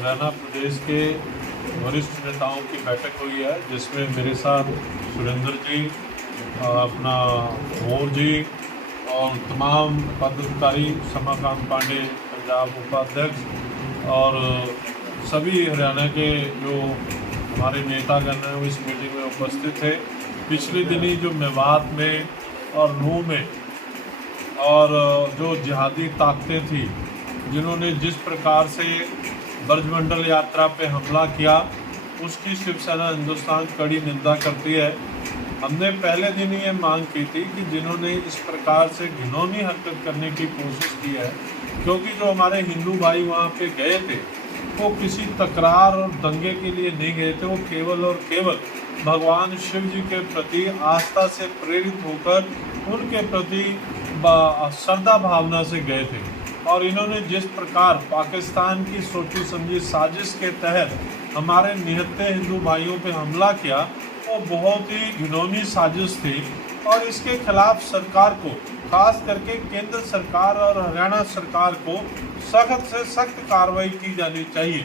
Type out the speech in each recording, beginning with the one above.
हरियाणा प्रदेश के वरिष्ठ नेताओं की बैठक हुई है, जिसमें मेरे साथ सुरेंद्र जी, अपना मोर जी और तमाम पदाधिकारी, समाकांत पांडे पंजाब उपाध्यक्ष और सभी हरियाणा के जो हमारे नेतागण हैं वो इस मीटिंग में उपस्थित थे। पिछले दिनी जो मेवात में और नूह में और जो जिहादी ताकतें थी, जिन्होंने जिस प्रकार से ब्रजमंडल यात्रा पे हमला किया, उसकी शिवसेना हिंदुस्तान कड़ी निंदा करती है। हमने पहले दिन ये मांग की थी कि जिन्होंने इस प्रकार से घिनौनी हरकत करने की कोशिश की है, क्योंकि जो हमारे हिंदू भाई वहाँ पे गए थे वो किसी तकरार और दंगे के लिए नहीं गए थे, वो केवल और केवल भगवान शिव जी के प्रति आस्था से प्रेरित होकर उनके प्रति श्रद्धा भावना से गए थे। और इन्होंने जिस प्रकार पाकिस्तान की सोची समझी साजिश के तहत हमारे निहत्थे हिंदू भाइयों पे हमला किया, वो बहुत ही घिनौनी साजिश थी और इसके खिलाफ सरकार को, खास करके केंद्र सरकार और हरियाणा सरकार को सख्त से सख्त कार्रवाई की जानी चाहिए।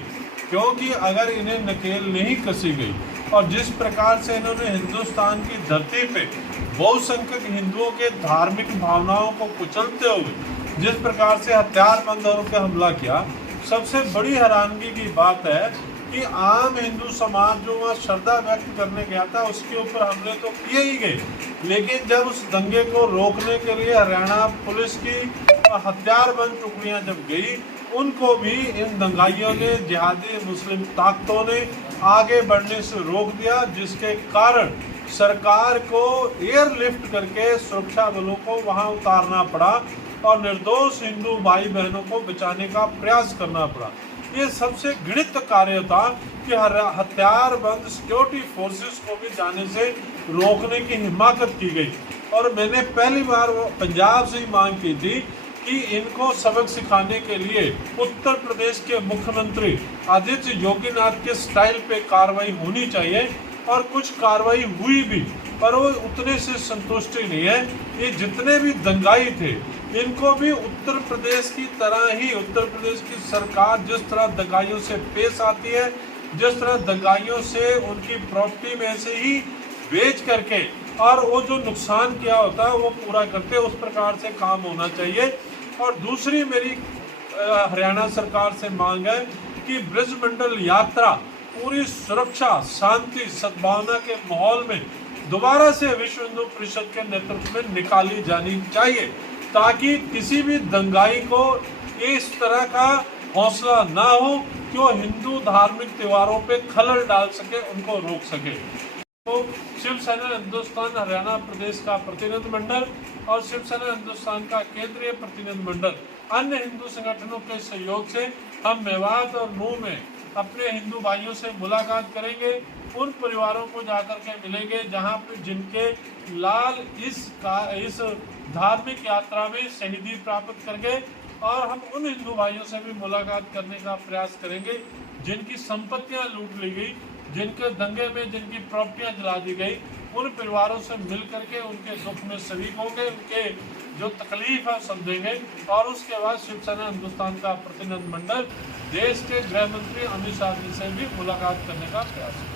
क्योंकि अगर इन्हें नकेल नहीं कसी गई और जिस प्रकार से इन्होंने हिंदुस्तान की धरती पे बहुसंख्यक हिंदुओं के धार्मिक भावनाओं को कुचलते हुए जिस प्रकार से हथियारबंदों पे हमला किया, सबसे बड़ी हैरानगी की बात है कि आम हिंदू समाज जो वहाँ श्रद्धा व्यक्त करने गया था उसके ऊपर हमले तो किए ही गए, लेकिन जब उस दंगे को रोकने के लिए हरियाणा पुलिस की हथियारबंद टुकड़ियां जब गई, उनको भी इन दंगाइयों ने, जिहादी मुस्लिम ताकतों ने आगे बढ़ने से रोक दिया, जिसके कारण सरकार को एयरलिफ्ट करके सुरक्षा बलों को वहां उतारना पड़ा और निर्दोष हिंदू भाई बहनों को बचाने का प्रयास करना पड़ा। ये सबसे घृणित कार्य था कि हथियारबंद सिक्योरिटी फोर्सेस को भी जाने से रोकने की हिमाकत की गई। और मैंने पहली बार पंजाब से ही मांग की थी कि इनको सबक सिखाने के लिए उत्तर प्रदेश के मुख्यमंत्री आदित्य योगीनाथ के स्टाइल पे कार्रवाई होनी चाहिए, और कुछ कार्रवाई हुई भी, पर वो उतने से संतुष्टि नहीं है। ये जितने भी दंगाई थे, इनको भी उत्तर प्रदेश की तरह ही उत्तर प्रदेश की सरकार जिस तरह दंगाइयों से पेश आती है, जिस तरह दंगाइयों से उनकी प्रॉपर्टी में से ही बेच करके और वो जो नुकसान किया होता है वो पूरा करते, उस प्रकार से काम होना चाहिए। और दूसरी मेरी हरियाणा सरकार से मांग है कि ब्रजमंडल यात्रा पूरी सुरक्षा, शांति, सद्भावना के माहौल में दोबारा से विश्व हिंदू परिषद के नेतृत्व में निकाली जानी चाहिए, ताकि किसी भी दंगाई को इस तरह का हौसला ना हो कि वो हिंदू धार्मिक त्योहारों पे खलल डाल सके, उनको रोक सके। तो शिवसेना हिंदुस्तान हरियाणा प्रदेश का प्रतिनिधिमंडल और शिवसेना हिंदुस्तान का केंद्रीय प्रतिनिधिमंडल अन्य हिंदू संगठनों के सहयोग से हम मेवात और नूह में अपने हिंदू भाइयों से मुलाकात करेंगे, उन परिवारों को जाकर के मिलेंगे जहां पर जिनके लाल इस धार्मिक यात्रा में शहीदी प्राप्त कर गए, और हम उन हिंदू भाइयों से भी मुलाकात करने का प्रयास करेंगे जिनकी संपत्तियां लूट ली गई, जिनके दंगे में जिनकी प्रॉपर्टियां जला दी गई। उन परिवारों से मिल करके उनके दुख में शरीक होंगे, उनके जो तकलीफ है समझेंगे, और उसके बाद शिवसेना हिंदुस्तान का प्रतिनिधिमंडल देश के गृह मंत्री अमित शाह जी से भी मुलाकात करने का प्रयास करेंगे।